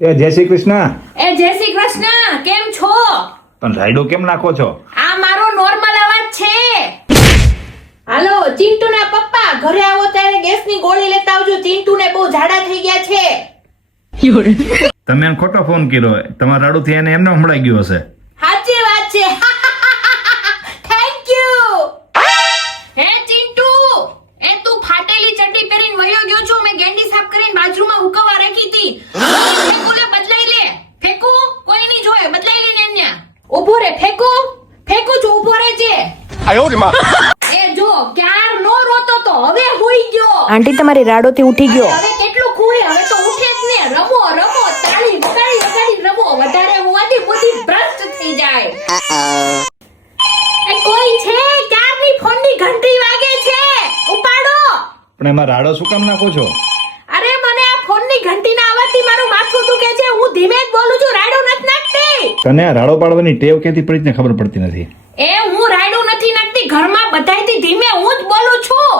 એ જય શ્રી કૃષ્ણ. એ જય શ્રી કૃષ્ણ. કેમ છો? પણ રાયડો કેમ નાખો છો? આ મારો નોર્મલ અવાજ છે. હાલો ચિંટુના પપ્પા, ઘરે આવો ત્યારે ગેસની ગોળી લેતા આવજો. ચિંટુને બહુ ઝાડા થઈ ગયા છે. તમે એને ખોટો ફોન કર્યો. તમારા રાડુથી એને એમને હમણાં ગયો હશે. સાચી વાત છે. Thank you. હે ચિંટુ, એ તું ફાટેલી ચડ્ડી પહેરીને વયો ગયો છો. મેં ગેંડી સાફ કરીને બાથરૂમમાં હુકવા રાખી હતી. ફેંકુલે બદલાઈ લે. ફેંકુ કોઈ નહીં જોય, બદલાઈ લે ને એન્યા. ઊભો રે. ફેંકુ છું, ઊભો રે છે. આયો રે માં. એ જો ક્યાર નો રોતો તો હવે હોઈ ગયો. આંટી તમારી રાડોથી ઉઠી ગયો. હવે કેટલું ખુઈ, હવે તો ઉઠે જ ને. રમો તાળી વગાડી રમો. વધારે હોવાથી બધી ભ્રષ્ટ થઈ જાય. એ કોઈ છે? ક્યારની ફોનની ઘંટી વાગે છે. ઉપાડો. પણ એમાં રાડો શું કામ નાખો છો? અરે મને આ ફોનની ઘંટીના અવાજથી મારું માથું દુખે છે. હું ધીમે જ બોલું છું, રાડો નથી નાખતી. તને આ રાડો પાડવાની ટેવ ક્યાંથી પડી ને ખબર પડતી નથી. એ હું રાડો નથી નાખતી. ઘરમાં બધાયથી ધીમે હું જ બોલું છું.